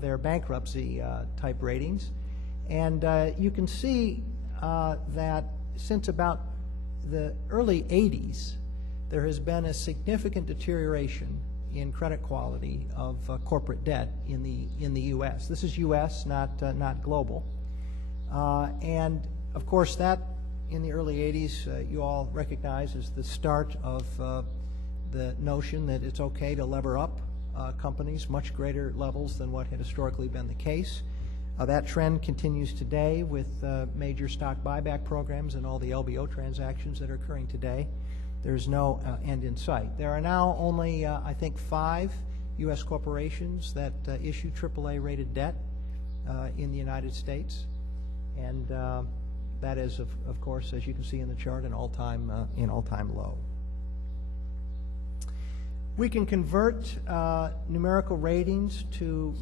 They're bankruptcy type ratings. And you can see that since about the early 80s, there has been a significant deterioration in credit quality of corporate debt in the U.S. This is U.S., not global. And of course, that in the early 80s, you all recognize as the start of the notion that it's okay to lever up companies much greater levels than what had historically been the case. That trend continues today with major stock buyback programs and all the LBO transactions that are occurring today. There's no end in sight. There are now only, I think, 5 U.S. corporations that issue AAA-rated debt in the United States, and that is, of course, as you can see in the chart, an all-time low. We can convert numerical ratings to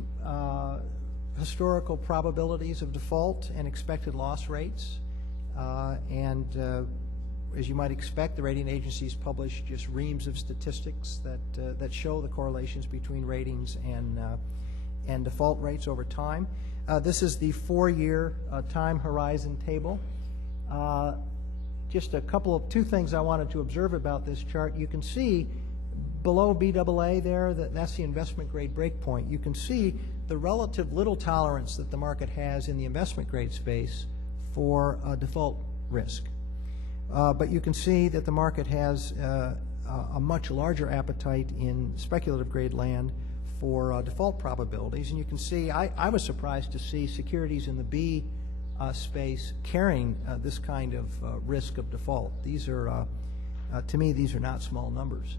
historical probabilities of default and expected loss rates, as you might expect, the rating agencies publish just reams of statistics that show the correlations between ratings and default rates over time. This is the 4-year time horizon table. Just two things I wanted to observe about this chart. You can see below BAA there, that's the investment grade breakpoint. You can see the relative little tolerance that the market has in the investment grade space for default risk. But you can see that the market has a much larger appetite in speculative grade land for default probabilities. And you can see, I was surprised to see securities in the B space carrying this kind of risk of default. These are, to me, these are not small numbers.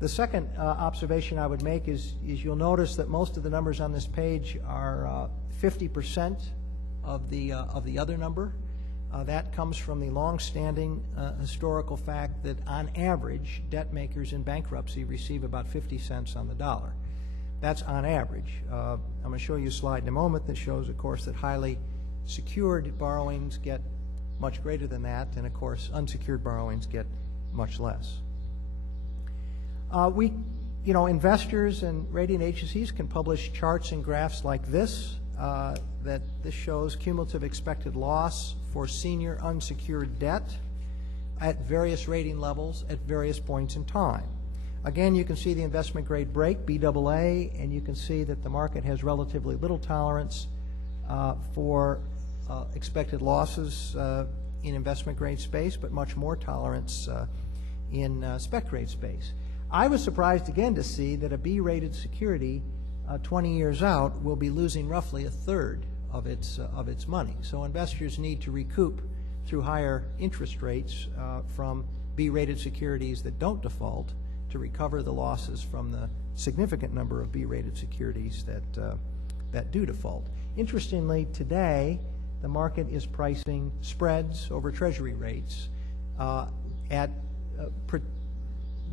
The second observation I would make is you'll notice that most of the numbers on this page are 50% of the other number. That comes from the long-standing historical fact that, on average, debt makers in bankruptcy receive about 50 cents on the dollar. That's on average. I'm going to show you a slide in a moment that shows, of course, that highly secured borrowings get much greater than that, and, of course, unsecured borrowings get much less. Investors and rating agencies can publish charts and graphs like this. This shows cumulative expected loss for senior unsecured debt at various rating levels at various points in time. Again, you can see the investment grade break, BAA, and you can see that the market has relatively little tolerance for expected losses in investment grade space, but much more tolerance in spec grade space. I was surprised again to see that a B-rated security 20 years out will be losing roughly a third of its money. So investors need to recoup through higher interest rates from B-rated securities that don't default to recover the losses from the significant number of B-rated securities that do default. Interestingly, today the market is pricing spreads over Treasury rates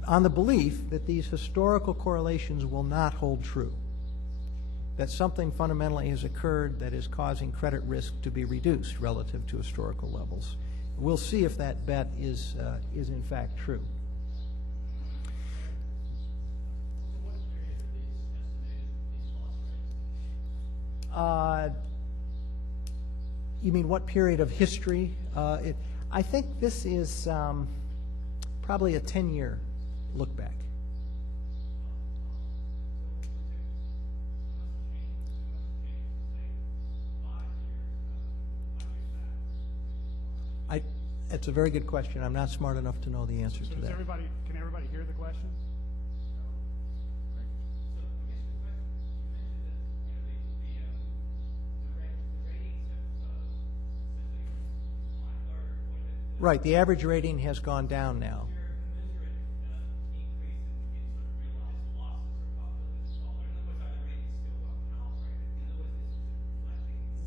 on the belief that these historical correlations will not hold true, that something fundamentally has occurred that is causing credit risk to be reduced relative to historical levels. We'll see if that bet is in fact true. You mean what period of history? I think this is probably a 10-year look back. It's a very good question. I'm not smart enough to know the answer to that. Can everybody hear the question? Right, the average rating has gone down now.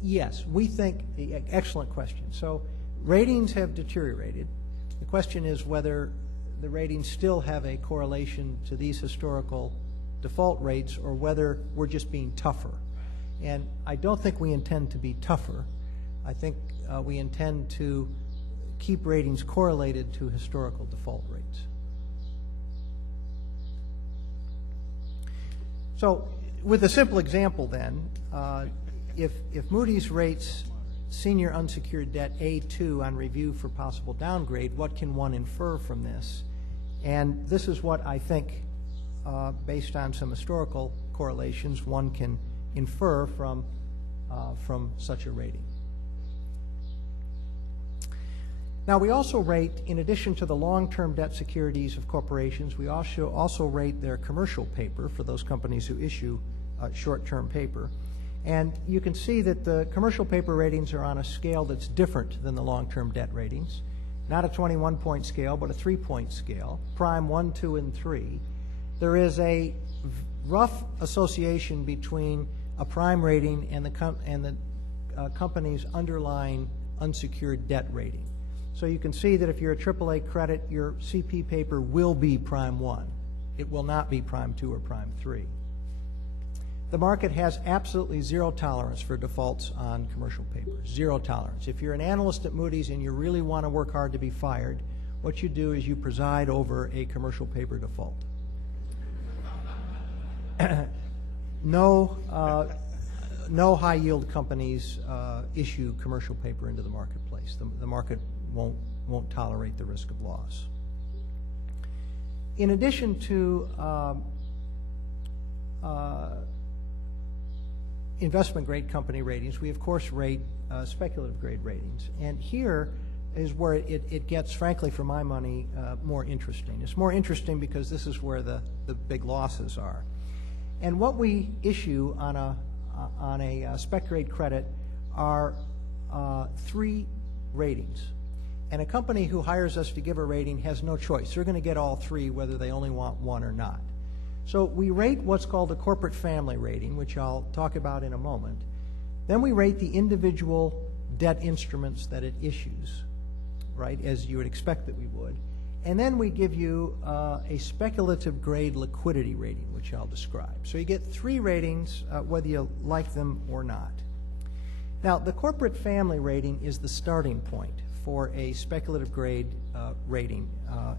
Yes, we think, excellent question. So ratings have deteriorated. The question is whether the ratings still have a correlation to these historical default rates or whether we're just being tougher. And I don't think we intend to be tougher. I think we intend to keep ratings correlated to historical default rates. So with a simple example then, if Moody's rates senior unsecured debt A2 on review for possible downgrade, what can one infer from this? And this is what I think, based on some historical correlations, one can infer from such a rating. Now, we also rate, in addition to the long-term debt securities of corporations, we also rate their commercial paper for those companies who issue short-term paper. And you can see that the commercial paper ratings are on a scale that's different than the long-term debt ratings. Not a 21-point scale, but a 3-point scale, prime 1, 2, and 3. There is a rough association between a prime rating and the company's underlying unsecured debt rating. So you can see that if you're a AAA credit, your CP paper will be prime 1. It will not be prime 2 or prime 3. The market has absolutely zero tolerance for defaults on commercial paper, zero tolerance. If you're an analyst at Moody's and you really want to work hard to be fired, what you do is you preside over a commercial paper default. No high-yield companies issue commercial paper into the marketplace. The market won't tolerate the risk of loss. In addition to investment-grade company ratings, we of course rate speculative grade ratings. And here is where it gets, frankly, for my money, more interesting. It's more interesting because this is where the big losses are. And what we issue on a spec grade credit are 3 ratings. And a company who hires us to give a rating has no choice. They're going to get all 3 whether they only want 1 or not. So we rate what's called a corporate family rating, which I'll talk about in a moment. Then we rate the individual debt instruments that it issues, right, as you would expect that we would. And then we give you a speculative grade liquidity rating, which I'll describe. So you get 3 ratings, whether you like them or not. Now, the corporate family rating is the starting point for a speculative grade rating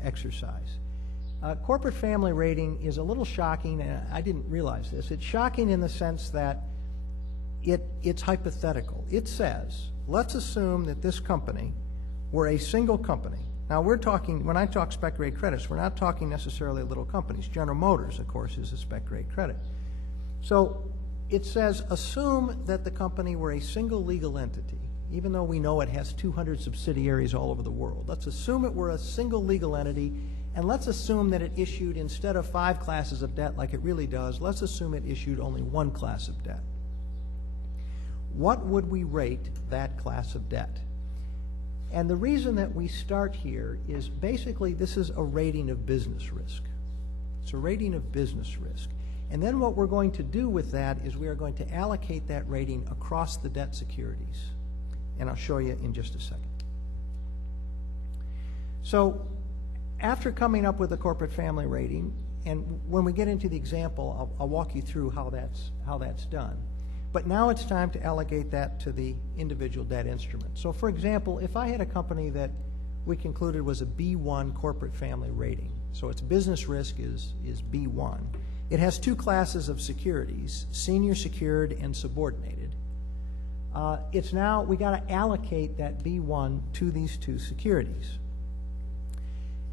exercise. Corporate family rating is a little shocking, and I didn't realize this. It's shocking in the sense that it's hypothetical. It says, let's assume that this company were a single company. Now, we're talking, when I talk spec grade credits, we're not talking necessarily little companies. General Motors, of course, is a spec grade credit. So it says, assume that the company were a single legal entity, even though we know it has 200 subsidiaries all over the world. Let's assume it were a single legal entity, and let's assume that it issued, instead of 5 classes of debt like it really does, let's assume it issued only 1 class of debt. What would we rate that class of debt? And the reason that we start here is basically this is a rating of business risk. It's a rating of business risk. And then what we're going to do with that is we are going to allocate that rating across the debt securities. And I'll show you in just a second. So after coming up with a corporate family rating, and when we get into the example, I'll walk you through how that's done. But now it's time to allocate that to the individual debt instrument. So for example, if I had a company that we concluded was a B1 corporate family rating, so its business risk is B1, it has 2 classes of securities, senior secured and subordinated. It's now, we got to allocate that B1 to these 2 securities.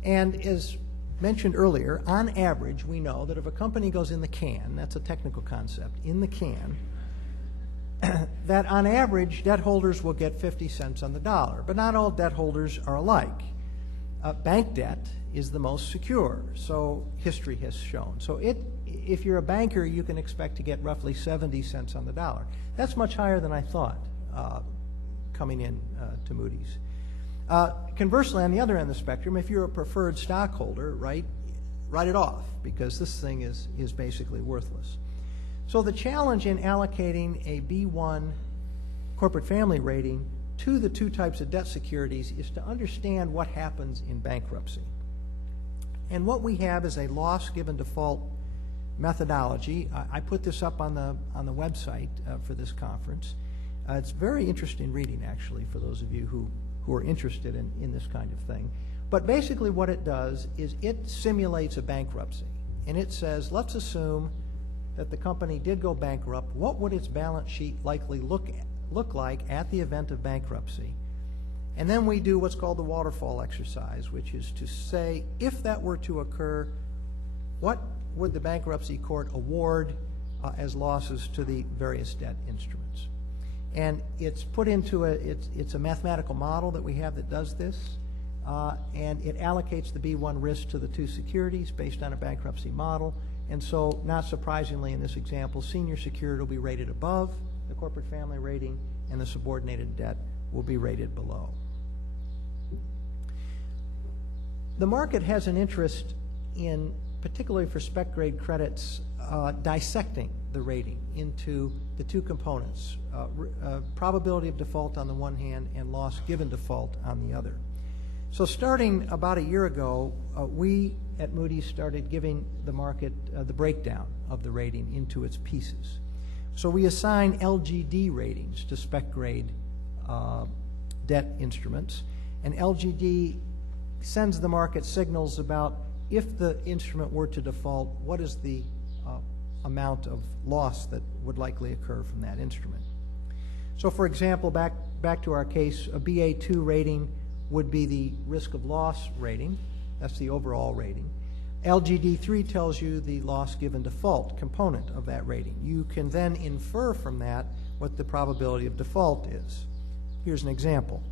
And as mentioned earlier, on average, we know that if a company goes in the can, that's a technical concept, in the can, that on average, debt holders will get 50 cents on the dollar. But not all debt holders are alike. Bank debt is the most secure, so history has shown. So if you're a banker, you can expect to get roughly 70 cents on the dollar. That's much higher than I thought coming in to Moody's. Conversely, on the other end of the spectrum, if you're a preferred stockholder, right, write it off, because this thing is basically worthless. So the challenge in allocating a B1 corporate family rating to the 2 types of debt securities is to understand what happens in bankruptcy. And what we have is a loss given default methodology. I put this up on the website for this conference. It's very interesting reading, actually, for those of you who are interested in this kind of thing. But basically what it does is it simulates a bankruptcy. And it says, let's assume that the company did go bankrupt, what would its balance sheet likely look like at the event of bankruptcy? And then we do what's called the waterfall exercise, which is to say, if that were to occur, what would the bankruptcy court award as losses to the various debt instruments? And it's put into it's a mathematical model that we have that does this, and it allocates the B1 risk to the two securities based on a bankruptcy model. And so, not surprisingly in this example, senior secured will be rated above the corporate family rating, and the subordinated debt will be rated below. The market has an interest in, particularly for spec grade credits, dissecting the rating into the two components, probability of default on the one hand and loss given default on the other. So starting about a year ago, we at Moody started giving the market the breakdown of the rating into its pieces. So we assign LGD ratings to spec grade debt instruments, and LGD sends the market signals about if the instrument were to default, what is the amount of loss that would likely occur from that instrument. So for example, back to our case, a BA2 rating would be the risk of loss rating. That's the overall rating. LGD3 tells you the loss given default component of that rating. You can then infer from that what the probability of default is. Here's an example.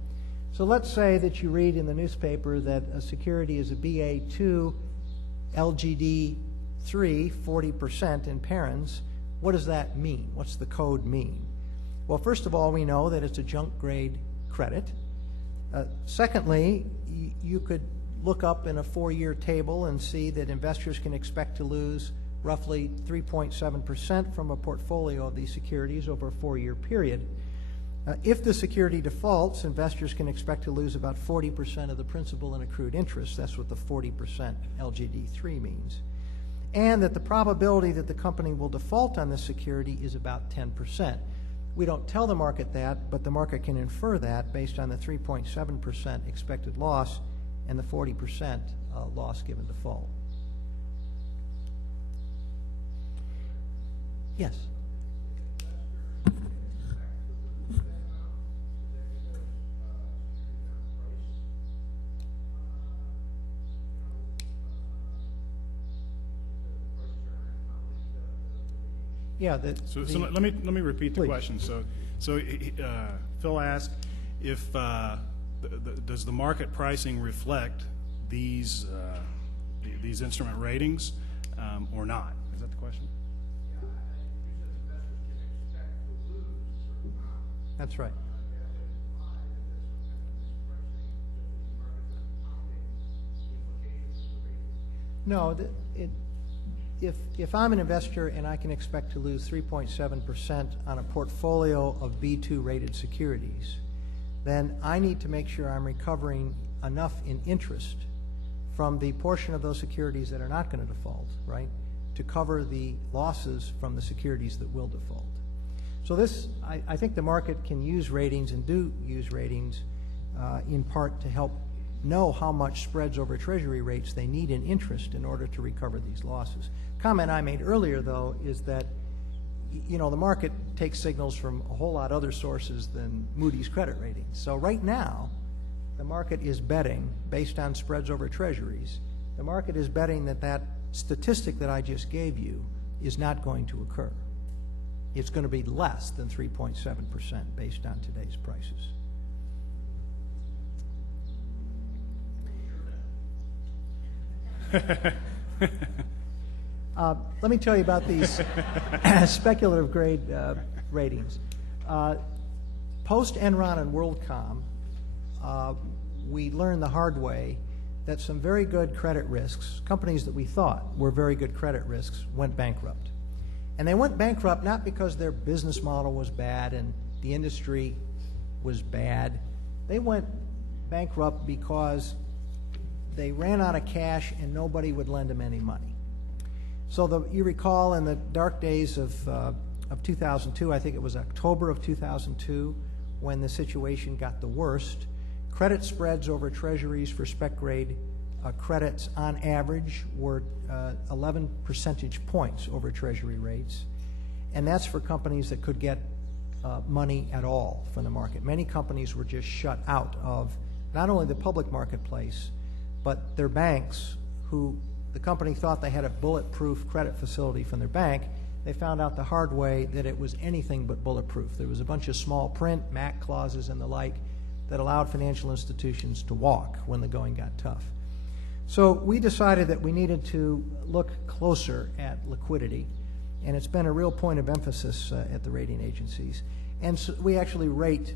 So let's say that you read in the newspaper that a security is a BA2 LGD3 40% in parens. What does that mean? What's the code mean? Well, first of all, we know that it's a junk grade credit. Secondly, you could look up in a 4-year table and see that investors can expect to lose roughly 3.7% from a portfolio of these securities over a 4-year period. If the security defaults, investors can expect to lose about 40% of the principal and accrued interest. That's what the 40% LGD3 means. And that the probability that the company will default on this security is about 10%. We don't tell the market that, but the market can infer that based on the 3.7% expected loss and the 40% loss given default. Yes? Yeah. So let me repeat the question. So Phil asked if does the market pricing reflect these instrument ratings or not? Is that the question? Yeah, you said investors can expect to lose a certain amount. That's right. No, if I'm an investor and I can expect to lose 3.7% on a portfolio of B2 rated securities, then I need to make sure I'm recovering enough in interest from the portion of those securities that are not going to default, right, to cover the losses from the securities that will default. So this, I think the market can use ratings and do use ratings in part to help know how much spreads over treasury rates they need in interest in order to recover these losses. Comment I made earlier, though, is that the market takes signals from a whole lot other sources than Moody's credit ratings. So right now, the market is betting, based on spreads over treasuries, the market is betting that that statistic that I just gave you is not going to occur. It's going to be less than 3.7% based on today's prices. Let me tell you about these speculative grade ratings. Post Enron and WorldCom, we learned the hard way that some very good credit risks, companies that we thought were very good credit risks, went bankrupt. And they went bankrupt not because their business model was bad and the industry was bad. They went bankrupt because they ran out of cash and nobody would lend them any money. So you recall in the dark days of 2002, I think it was October of 2002, when the situation got the worst, credit spreads over treasuries for spec grade credits on average were 11 percentage points over Treasury rates, and that's for companies that could get money at all from the market. Many companies were just shut out of not only the public marketplace, but their banks, who the company thought they had a bulletproof credit facility from their bank. They found out the hard way that it was anything but bulletproof. There was a bunch of small print, MAC clauses and the like, that allowed financial institutions to walk when the going got tough. So we decided that we needed to look closer at liquidity, and it's been a real point of emphasis at the rating agencies. And so we actually rate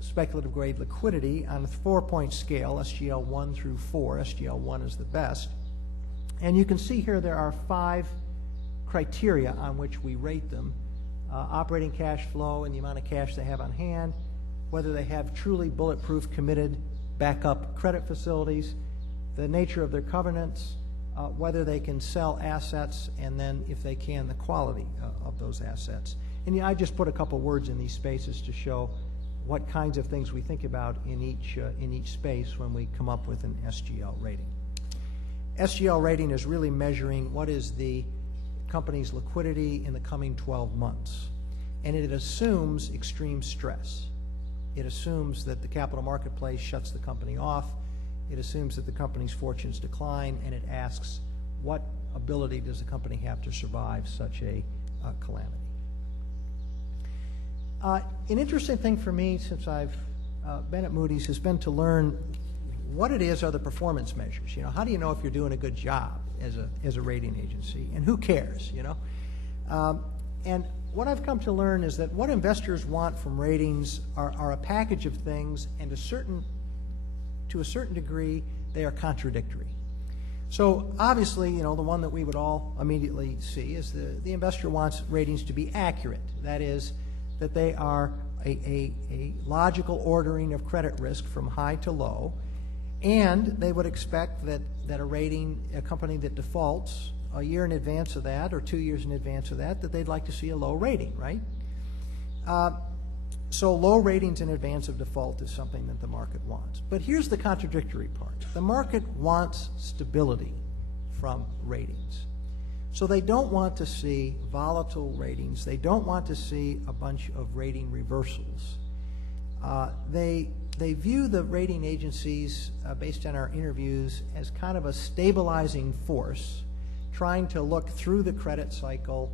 speculative grade liquidity on a 4-point scale, SGL 1 through 4. SGL 1 is the best. And you can see here there are 5 criteria on which we rate them. Operating cash flow and the amount of cash they have on hand, whether they have truly bulletproof committed backup credit facilities, the nature of their covenants, whether they can sell assets, and then if they can, the quality of those assets. And I just put a couple words in these spaces to show what kinds of things we think about in each space when we come up with an SGL rating. SGL rating is really measuring what is the company's liquidity in the coming 12 months. And it assumes extreme stress. It assumes that the capital marketplace shuts the company off. It assumes that the company's fortunes decline, and it asks what ability does the company have to survive such a calamity. An interesting thing for me since I've been at Moody's has been to learn what it is are the performance measures. You know, how do you know if you're doing a good job as a rating agency, and who cares, you know? And what I've come to learn is that what investors want from ratings are a package of things, and to a certain degree, they are contradictory. So obviously, you know, the one that we would all immediately see is the investor wants ratings to be accurate. That is, that they are a logical ordering of credit risk from high to low, and they would expect that a company that defaults a year in advance of that or 2 years in advance of that they'd like to see a low rating, right? So low ratings in advance of default is something that the market wants. But here's the contradictory part. The market wants stability from ratings. So they don't want to see volatile ratings. They don't want to see a bunch of rating reversals. They view the rating agencies, based on our interviews, as kind of a stabilizing force, trying to look through the credit cycle.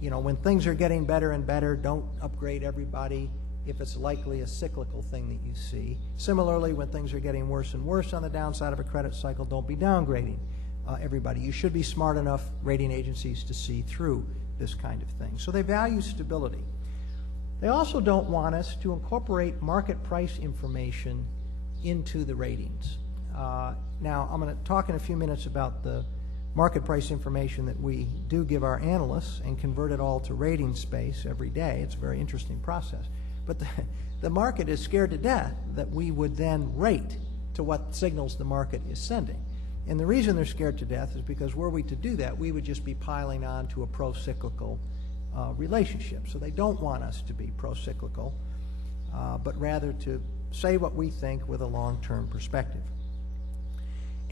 You know, when things are getting better and better, don't upgrade everybody if it's likely a cyclical thing that you see. Similarly, when things are getting worse and worse on the downside of a credit cycle, don't be downgrading everybody. You should be smart enough, rating agencies, to see through this kind of thing. So they value stability. They also don't want us to incorporate market price information into the ratings. Now, I'm going to talk in a few minutes about the market price information that we do give our analysts and convert it all to rating space every day. It's a very interesting process. But the market is scared to death that we would then rate to what signals the market is sending. And the reason they're scared to death is because were we to do that, we would just be piling on to a pro-cyclical relationship. So they don't want us to be pro-cyclical, but rather to say what we think with a long-term perspective.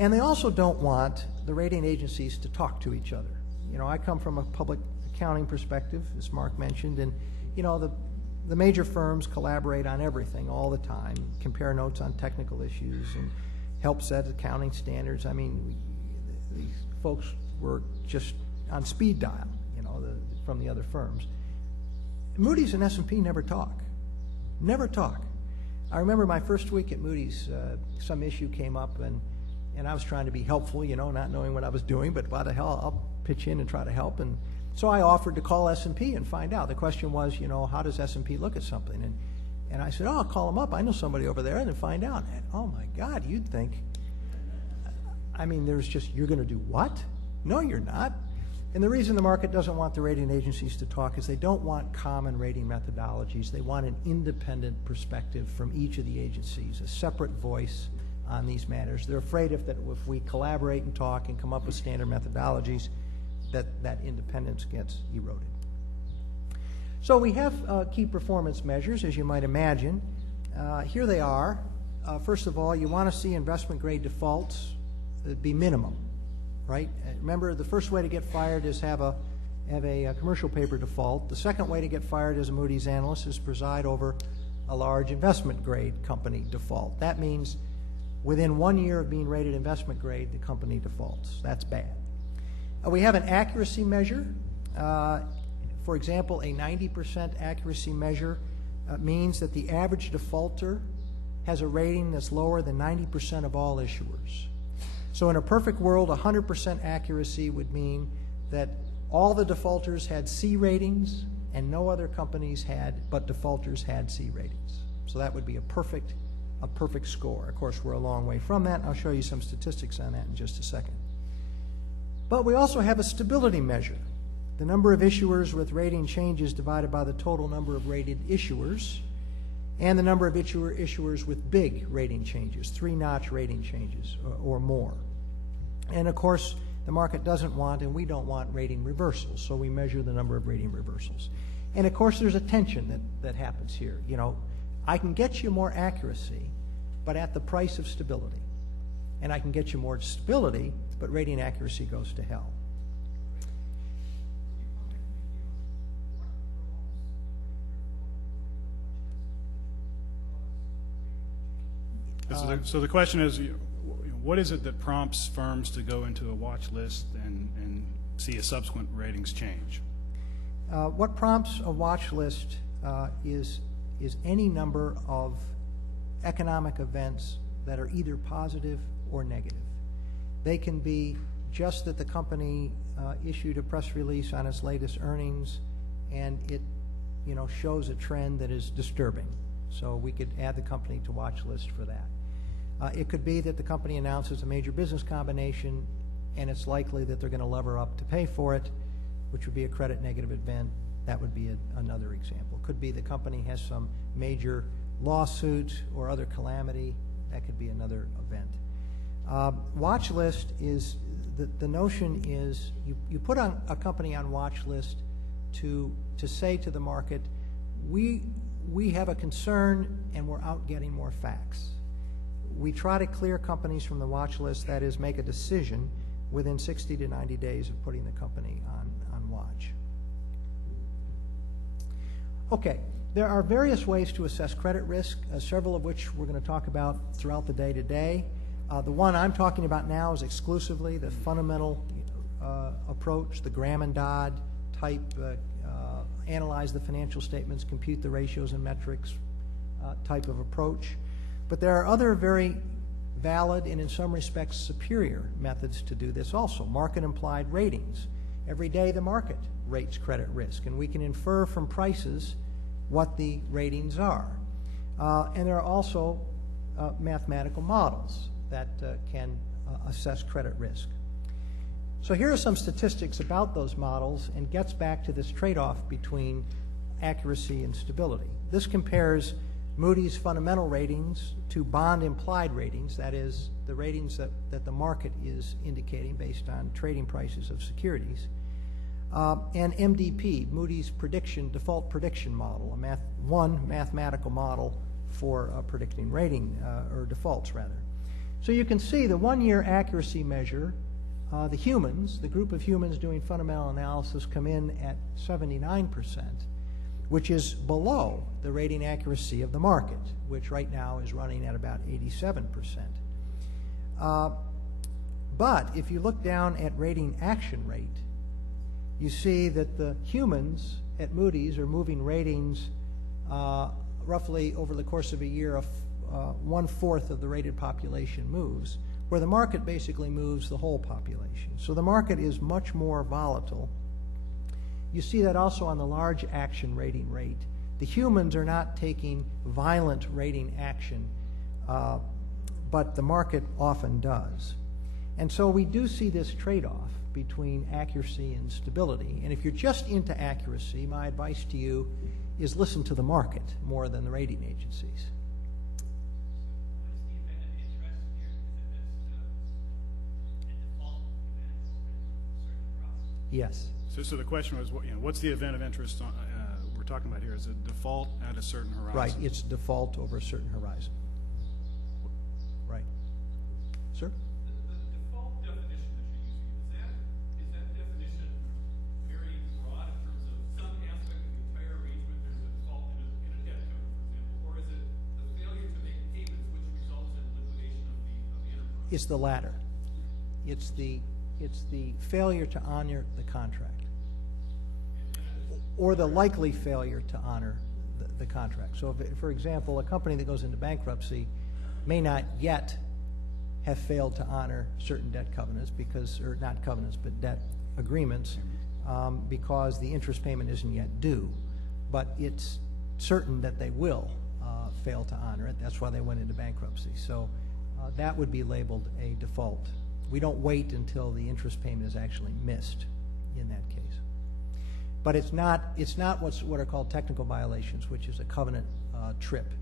And they also don't want the rating agencies to talk to each other. You know, I come from a public accounting perspective, as Mark mentioned, and, you know, the major firms collaborate on everything all the time, compare notes on technical issues, and help set accounting standards. I mean, these folks were just on speed dial, you know, from the other firms. Moody's and S&P never talk. Never talk. I remember my first week at Moody's, some issue came up, and I was trying to be helpful, you know, not knowing what I was doing, but why the hell, I'll pitch in and try to help. And so I offered to call S&P and find out. The question was, you know, how does S&P look at something? And I said, oh, I'll call them up. I know somebody over there, and then find out. And oh my God, you'd think, I mean, there's just, you're going to do what? No, you're not. And the reason the market doesn't want the rating agencies to talk is they don't want common rating methodologies. They want an independent perspective from each of the agencies, a separate voice on these matters. They're afraid if we collaborate and talk and come up with standard methodologies, that independence gets eroded. So we have key performance measures, as you might imagine. Here they are. first of all, you want to see investment grade defaults be minimum, right? Remember, the first way to get fired is have a commercial paper default. The second way to get fired as a Moody's analyst is preside over a large investment grade company default. That means within 1 year of being rated investment grade, the company defaults. That's bad. We have an accuracy measure. For example, a 90% accuracy measure means that the average defaulter has a rating that's lower than 90% of all issuers. So in a perfect world, 100% accuracy would mean that all the defaulters had C ratings and no other companies but defaulters had C ratings. So that would be a perfect score. Of course, we're a long way from that. I'll show you some statistics on that in just a second. But we also have a stability measure. The number of issuers with rating changes divided by the total number of rated issuers, and the number of issuers with big rating changes, 3-notch rating changes or more. And of course, the market doesn't want, and we don't want, rating reversals, so we measure the number of rating reversals. And of course, there's a tension that happens here. You know, I can get you more accuracy, but at the price of stability. And I can get you more stability, but rating accuracy goes to hell. So the question is, what is it that prompts firms to go into a watch list and see a subsequent ratings change? What prompts a watch list is any number of economic events that are either positive or negative. They can be just that the company issued a press release on its latest earnings and it shows a trend that is disturbing. So we could add the company to watch list for that. It could be that the company announces a major business combination and it's likely that they're going to lever up to pay for it, which would be a credit negative event. That would be another example. Could be the company has some major lawsuit or other calamity. That could be another event. Watch list is, the notion is you put on a company on watch list to say to the market, we have a concern and we're out getting more facts. We try to clear companies from the watch list, that is, make a decision within 60 to 90 days of putting the company on watch. Okay, there are various ways to assess credit risk, several of which we're going to talk about throughout the day today. The one I'm talking about now is exclusively the fundamental approach, the Graham and Dodd type, analyze the financial statements, compute the ratios and metrics type of approach. But there are other very valid and in some respects superior methods to do this also. Market implied ratings. Every day the market rates credit risk, and we can infer from prices what the ratings are. And there are also mathematical models that can assess credit risk. So here are some statistics about those models and gets back to this trade-off between accuracy and stability. This compares Moody's fundamental ratings to bond implied ratings, that is, the ratings that the market is indicating based on trading prices of securities, and MDP, Moody's default prediction model, one mathematical model for predicting rating, or defaults rather. So you can see the 1 year accuracy measure, the group of humans doing fundamental analysis come in at 79%, which is below the rating accuracy of the market, which right now is running at about 87%. But if you look down at rating action rate, you see that the humans at Moody's are moving ratings roughly over the course of a year, 1/4 of the rated population moves, where the market basically moves the whole population. So the market is much more volatile. You see that also on the large action rating rate. The humans are not taking violent rating action, but the market often does. And so we do see this trade-off between accuracy and stability. And if you're just into accuracy, my advice to you is listen to the market more than the rating agencies. Yes. So the question was, what's the event of interest we're talking about here? Is it default at a certain horizon? Right, it's default over a certain horizon. Sir? The default definition that you're using, is that definition very broad in terms of some aspect of the entire arrangement, there's a default in a debt covenant, for example, or is it the failure to make payments which results in liquidation of the enterprise? It's the latter. It's the failure to honor the contract, or the likely failure to honor the contract. So, if, for example, a company that goes into bankruptcy may not yet have failed to honor certain debt covenants because, or not covenants, but debt agreements, because the interest payment isn't yet due. But it's certain that they will fail to honor it. That's why they went into bankruptcy. So that would be labeled a default. We don't wait until the interest payment is actually missed in that case. But it's not what are called technical violations, which is a covenant trip.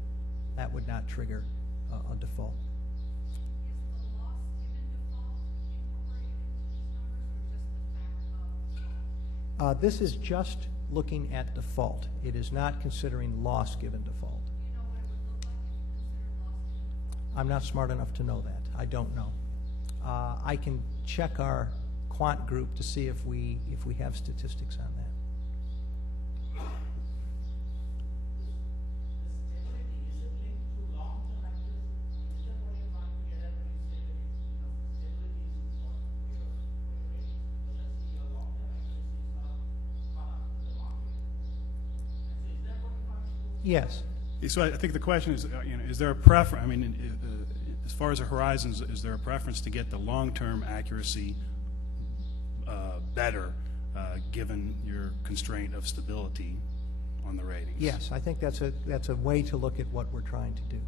That would not trigger a default. Is the loss given default incorporated into these numbers, or just the fact of default? This is just looking at default. It is not considering loss given default. Do you know what it would look like if you considered loss given default? I'm not smart enough to know that. I don't know. I can check our quant group to see if we have statistics on that. Stability, is it linked to long-term accuracy? Is that what you're trying to get at when you say that, stability is important for your rating? Because I see your long-term accuracy is not caught up to the market. And so is that what you're trying to do? Yes. So I think the question is, is there a preference? I mean, as far as the horizons, is there a preference to get the long-term accuracy better, given your constraint of stability on the ratings? Yes, I think that's a way to look at what we're trying to do.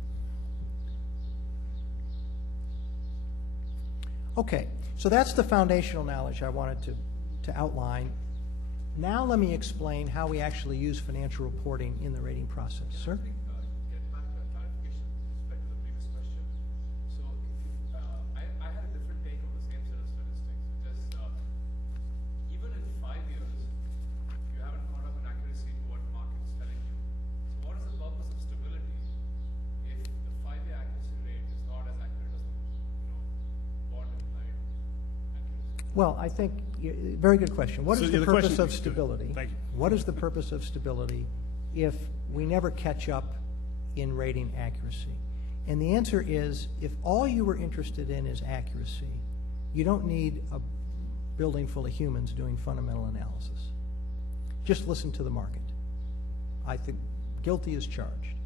Okay, so that's the foundational knowledge I wanted to outline. Now let me explain how we actually use financial reporting in the rating process. Sir? Get back to a clarification with respect to the previous question. So, I had a different take on the same set of statistics, because even in 5 years, you haven't caught up in accuracy to what the market is telling you. So, what is the purpose of stability if the 5-year accuracy rate is not as accurate as the bond implied accuracy? Well, I think, very good question. What is So the the purpose question- of stability? Thank you. What is the purpose of stability if we never catch up in rating accuracy? And the answer is, if all you were interested in is accuracy, you don't need a building full of humans doing fundamental analysis. Just listen to the market. I think guilty as charged.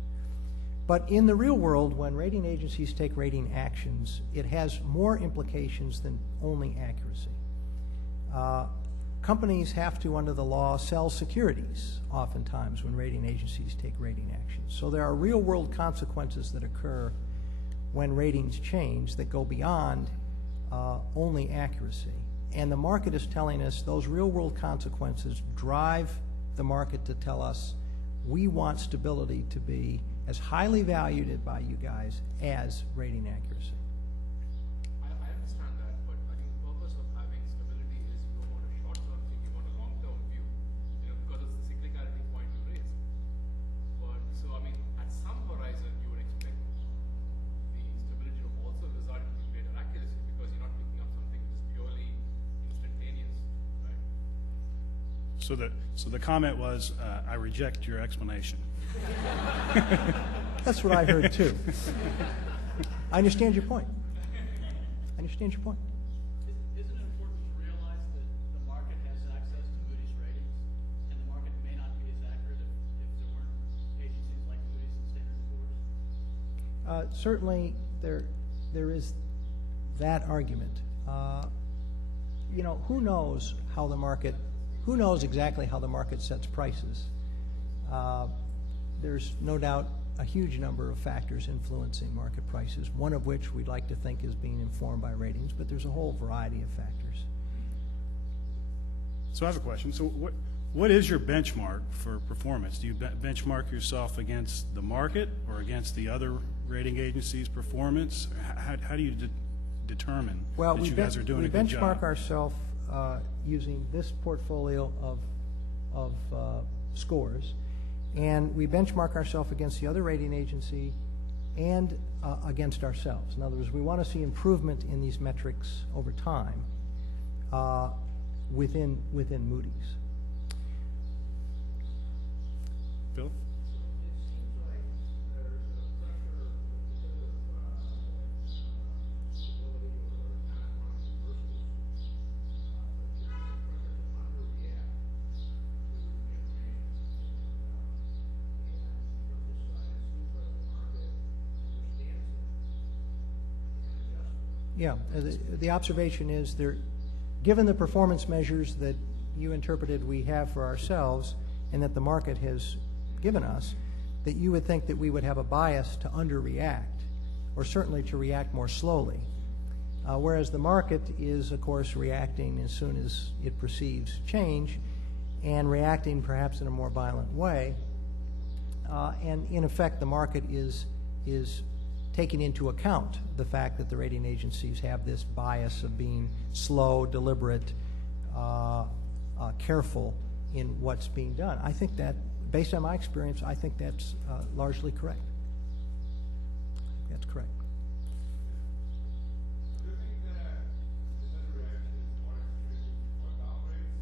But in the real world, when rating agencies take rating actions, it has more implications than only accuracy. Companies have to, under the law, sell securities oftentimes when rating agencies take rating actions. So there are real-world consequences that occur when ratings change that go beyond only accuracy. And the market is telling us those real-world consequences drive the market to tell us we want stability to be as highly valued by you guys as rating accuracy. I understand that, but I think the purpose of having stability is you don't want a short-term thing, you want a long-term view, because it's the cyclicality point you raised. But, so, I mean, at some horizon, you would expect the stability to also result in greater accuracy, because you're not picking up something which is purely instantaneous, right? So the comment was, I reject your explanation. That's what I heard too. I understand your point. I understand your point. Isn't it important to realize that the market has access to Moody's ratings, and the market may not be as accurate if there weren't agencies like Moody's and Standard & Poor's? Certainly, there is that argument. Who knows how the market? Who knows exactly how the market sets prices? There's no doubt a huge number of factors influencing market prices, one of which we'd like to think is being informed by ratings, but there's a whole variety of factors. So I have a question. So what is your benchmark for performance? Do you benchmark yourself against the market or against the other rating agencies' performance? How do you determine that you guys are doing a good job? We benchmark ourselves using this portfolio of scores, and we benchmark ourselves against the other rating agency and against ourselves. In other words, we want to see improvement in these metrics over time within Moody's. Phil? It seems like there's a pressure because of stability or not wanting reversals, but there's a pressure to underreact to information. And from this side, it seems like the market understands that and adjusts to it. Yeah, the observation is there, given the performance measures that you interpreted we have for ourselves and that the market has given us, that you would think that we would have a bias to underreact, or certainly to react more slowly. Whereas the market is, of course, reacting as soon as it perceives change, and reacting perhaps in a more violent way. And in effect, the market is taking into account the fact that the rating agencies have this bias of being slow, deliberate, careful in what's being done. I think that, based on my experience, I think that's largely correct. That's correct. Do you think that this underreaction is more extreme for downgrades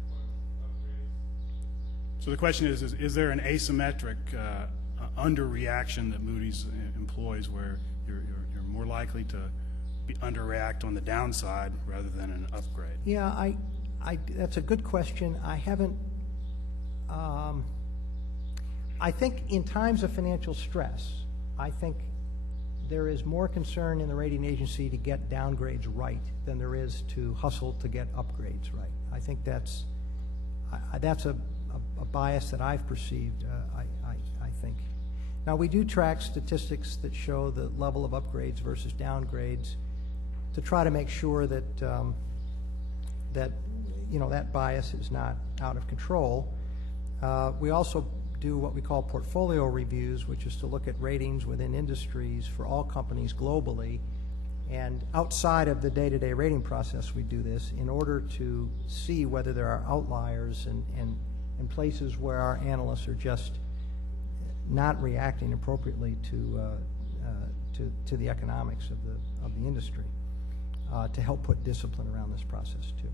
than for upgrades? So the question is there an asymmetric underreaction that Moody's employs where you're more likely to underreact on the downside rather than an upgrade? Yeah, that's a good question. I haven't. I think in times of financial stress, I think there is more concern in the rating agency to get downgrades right than there is to hustle to get upgrades right. I think that's a bias that I've perceived. I think. Now we do track statistics that show the level of upgrades versus downgrades to try to make sure that that bias is not out of control. We also do what we call portfolio reviews, which is to look at ratings within industries for all companies globally. And outside of the day-to-day rating process, we do this in order to see whether there are outliers and places where our analysts are just not reacting appropriately to the economics of the industry, to help put discipline around this process too.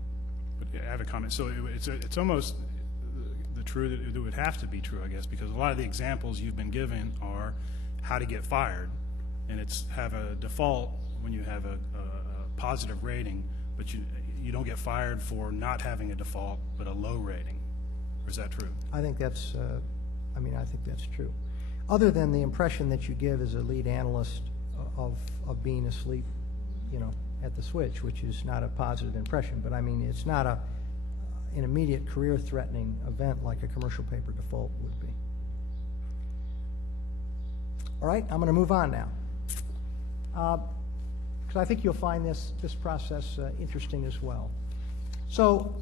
But I have a comment. So it's almost the true that it would have to be true, I guess, because a lot of the examples you've been given are how to get fired, and it's have a default when you have a positive rating, but you don't get fired for not having a default but a low rating. Or is that true? I think that's. I think that's true. Other than the impression that you give as a lead analyst of being asleep, at the switch, which is not a positive impression. But I mean, it's not an immediate career-threatening event like a commercial paper default would be. All right, I'm going to move on now, because I think you'll find this process interesting as well. So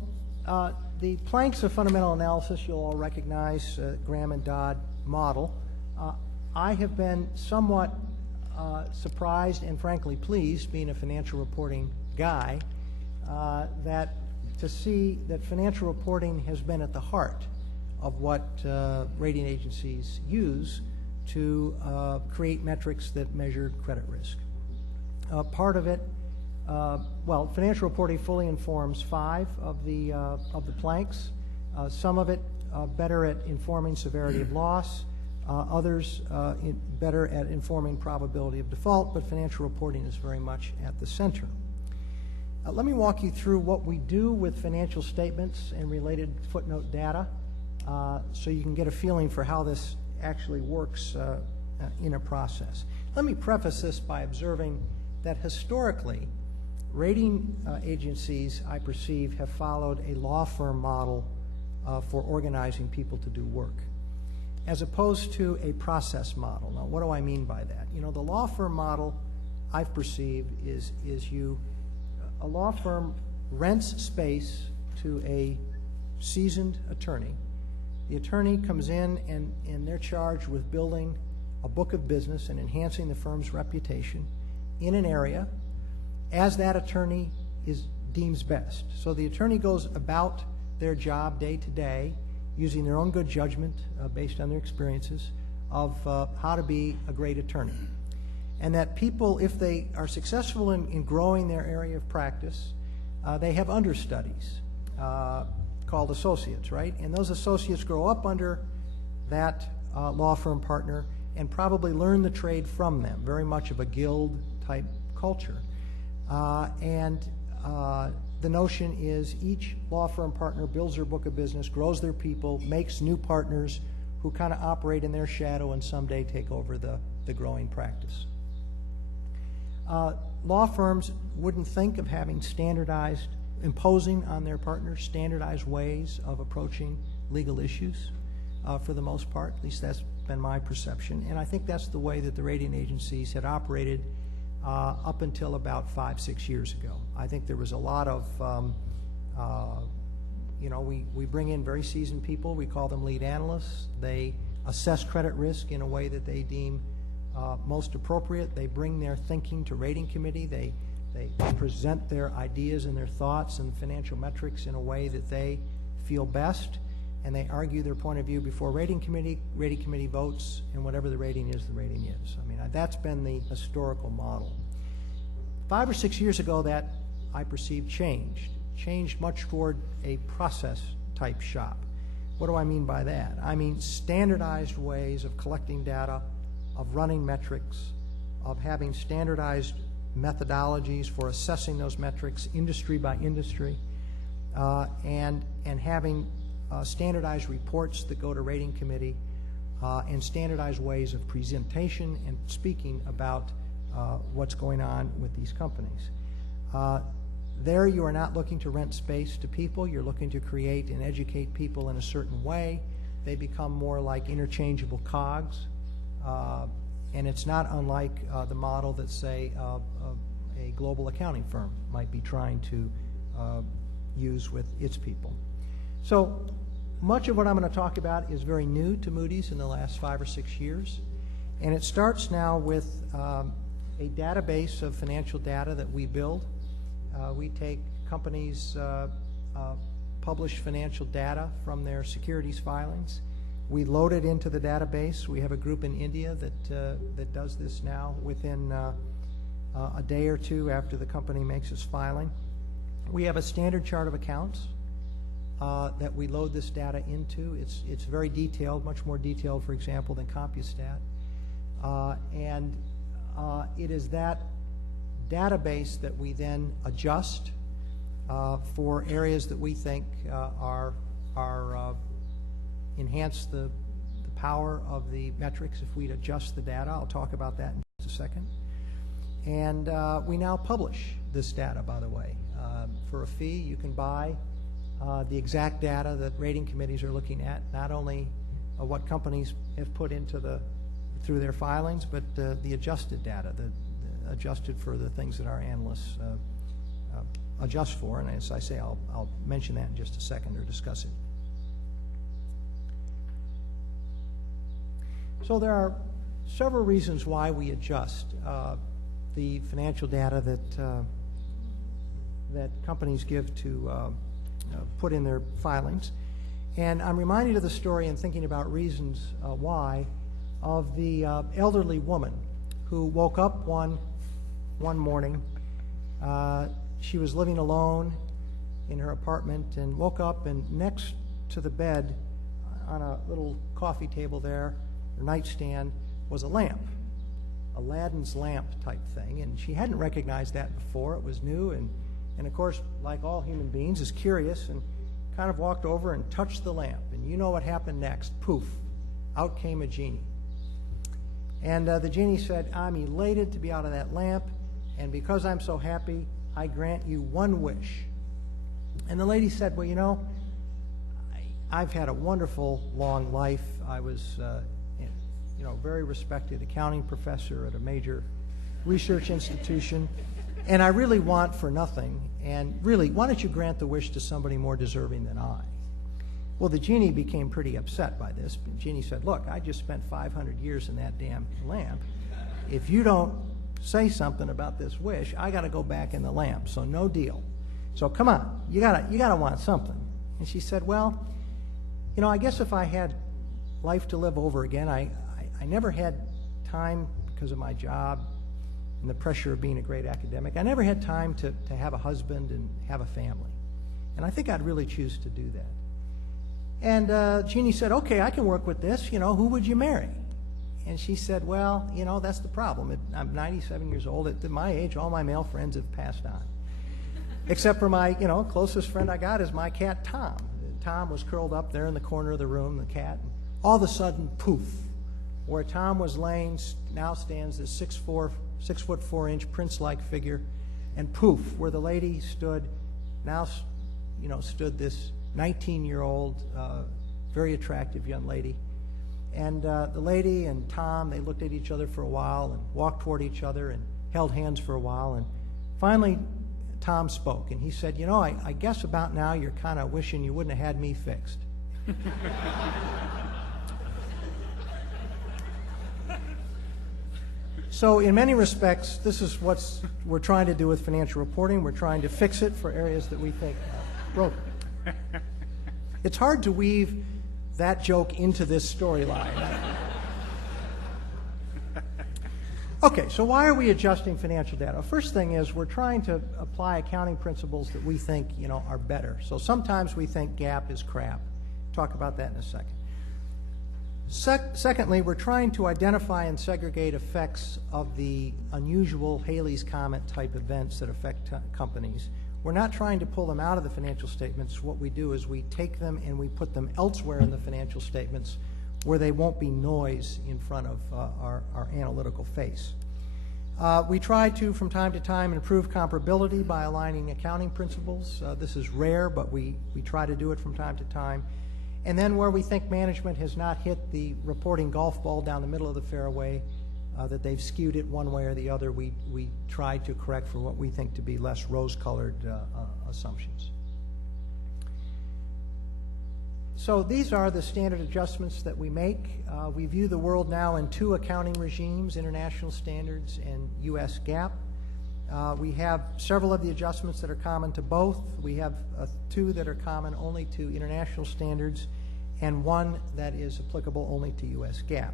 the planks of fundamental analysis you'll all recognize, Graham and Dodd model. I have been somewhat surprised and frankly pleased, being a financial reporting guy, that to see that financial reporting has been at the heart of what rating agencies use to create metrics that measure credit risk. Part of it, financial reporting fully informs 5 of the planks. Some of it better at informing severity of loss. Others better at informing probability of default, but financial reporting is very much at the center. Let me walk you through what we do with financial statements and related footnote data so you can get a feeling for how this actually works in a process. Let me preface this by observing that historically, rating agencies, I perceive, have followed a law firm model for organizing people to do work, as opposed to a process model. Now, what do I mean by that? The law firm model I've perceived is a law firm rents space to a seasoned attorney. The attorney comes in and they're charged with building a book of business and enhancing the firm's reputation in an area as that attorney deems best. So the attorney goes about their job day to day using their own good judgment based on their experiences, of how to be a great attorney. And that people, if they are successful in growing their area of practice, they have understudies called associates, right? And those associates grow up under that law firm partner and probably learn the trade from them, very much of a guild type culture. The notion is each law firm partner builds their book of business, grows their people, makes new partners who kind of operate in their shadow and someday take over the growing practice. Law firms wouldn't think of having standardized, imposing on their partners standardized ways of approaching legal issues for the most part. At least that's been my perception. And I think that's the way that the rating agencies had operated up until about 5-6 years ago. I think there was a lot of, we bring in very seasoned people. We call them lead analysts. They assess credit risk in a way that they deem most appropriate. They bring their thinking to rating committee. They present their ideas and their thoughts and financial metrics in a way that they feel best, and they argue their point of view before rating committee votes, and whatever the rating is, the rating is. I mean, that's been the historical model. 5 or 6 years ago, that I perceive changed much toward a process type shop. What do I mean by that? I mean standardized ways of collecting data, of running metrics, of having standardized methodologies for assessing those metrics industry by industry, and having standardized reports that go to rating committee, and standardized ways of presentation and speaking about what's going on with these companies. There you are not looking to rent space to people. You're looking to create and educate people in a certain way. They become more like interchangeable cogs. And it's not unlike the model that, say, a global accounting firm might be trying to use with its people. So much of what I'm going to talk about is very new to Moody's in the last 5 or 6 years. And it starts now with a database of financial data that we build. We take companies' published financial data from their securities filings. We load it into the database. We have a group in India that does this now within a day or two after the company makes its filing. We have a standard chart of accounts that we load this data into. It's very detailed, much more detailed, for example, than CompuStat. It is that database that we then adjust for areas that we think enhance the power of the metrics if we adjust the data. I'll talk about that in just a second. And we now publish this data, by the way. For a fee, you can buy the exact data that rating committees are looking at, not only what companies have put into through their filings, but the adjusted data, adjusted for the things that our analysts adjust for. And as I say, I'll mention that in just a second or discuss it. So there are several reasons why we adjust the financial data that companies give to put in their filings. And I'm reminded of the story and thinking about reasons why of the elderly woman who woke up one morning. She was living alone in her apartment and woke up, and next to the bed on a little coffee table there, her nightstand, was a lamp, Aladdin's lamp type thing, and she hadn't recognized that before. It was new, and of course, like all human beings, is curious and kind of walked over and touched the lamp. And you know what happened next. Poof, out came a genie. And the genie said, "I'm elated to be out of that lamp, and because I'm so happy, I grant you one wish." And the lady said, "Well, you know, I've had a wonderful long life. I was very respected accounting professor at a major research institution, and I really want for nothing. And really, why don't you grant the wish to somebody more deserving than I?" Well, the genie became pretty upset by this. The genie said, "Look, I just spent 500 years in that damn lamp. If you don't say something about this wish, I got to go back in the lamp, so no deal. So come on, you gotta want something." And she said, "Well, I guess if I had life to live over again, I I never had time because of my job and the pressure of being a great academic. I never had time to have a husband and have a family. And I think I'd really choose to do that. And Jeannie said, okay, I can work with this. You know, who would you marry? And she said, well, you know, that's the problem. I'm 97 years old. At my age, all my male friends have passed on. Except for my, you know, closest friend I got is my cat, Tom. Tom was curled up there in the corner of the room, the cat. And all of a sudden, poof, where Tom was laying now stands this 6'4" prince-like figure. And poof, where the lady stood, now, you know, stood this 19-year-old, very attractive young lady. And the lady and Tom, they looked at each other for a while and walked toward each other and held hands for a while. And finally, Tom spoke. And he said, you know, I guess about now you're kind of wishing you wouldn't have had me fixed. So in many respects, this is what we're trying to do with financial reporting. We're trying to fix it for areas that we think are broken. It's hard to weave that joke into this storyline. Okay, so why are we adjusting financial data? First thing is we're trying to apply accounting principles that we think, you know, are better. So sometimes we think GAAP is crap. Talk about that in a second. Secondly, we're trying to identify and segregate effects of the unusual Halley's Comet type events that affect companies. We're not trying to pull them out of the financial statements. What we do is we take them and we put them elsewhere in the financial statements where they won't be noise in front of our analytical face. We try to, from time to time, improve comparability by aligning accounting principles. This is rare, but we try to do it from time to time. And then where we think management has not hit the reporting golf ball down the middle of the fairway, that they've skewed it one way or the other, we try to correct for what we think to be less rose-colored assumptions. So these are the standard adjustments that we make. We view the world now in two accounting regimes, international standards and U.S. GAAP. We have several of the adjustments that are common to both. We have two that are common only to international standards and one that is applicable only to U.S. GAAP.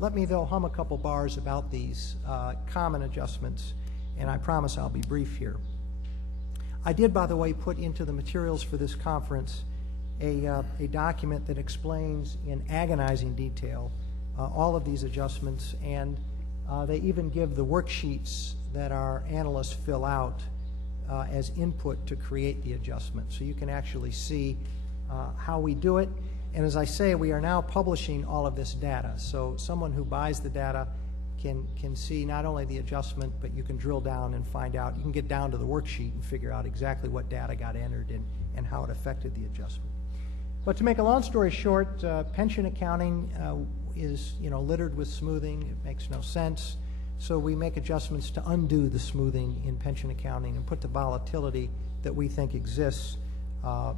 Let me, though, hum a couple bars about these common adjustments, and I promise I'll be brief here. I did, by the way, put into the materials for this conference a document that explains in agonizing detail all of these adjustments, and they even give the worksheets that our analysts fill out as input to create the adjustment. So you can actually see how we do it. And as I say, we are now publishing all of this data. So someone who buys the data can see not only the adjustment, but you can drill down and find out. You can get down to the worksheet and figure out exactly what data got entered and how it affected the adjustment. But to make a long story short, pension accounting is, you know, littered with smoothing. It makes no sense. So we make adjustments to undo the smoothing in pension accounting and put the volatility that we think exists back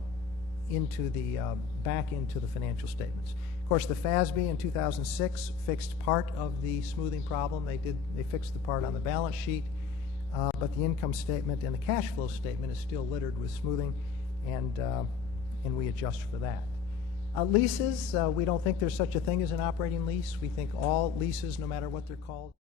into the financial statements. Of course, the FASB in 2006 fixed part of the smoothing problem. They fixed the part on the balance sheet, but the income statement and the cash flow statement is still littered with smoothing, and we adjust for that. Leases, we don't think there's such a thing as an operating lease. We think all leases, no matter what they're called,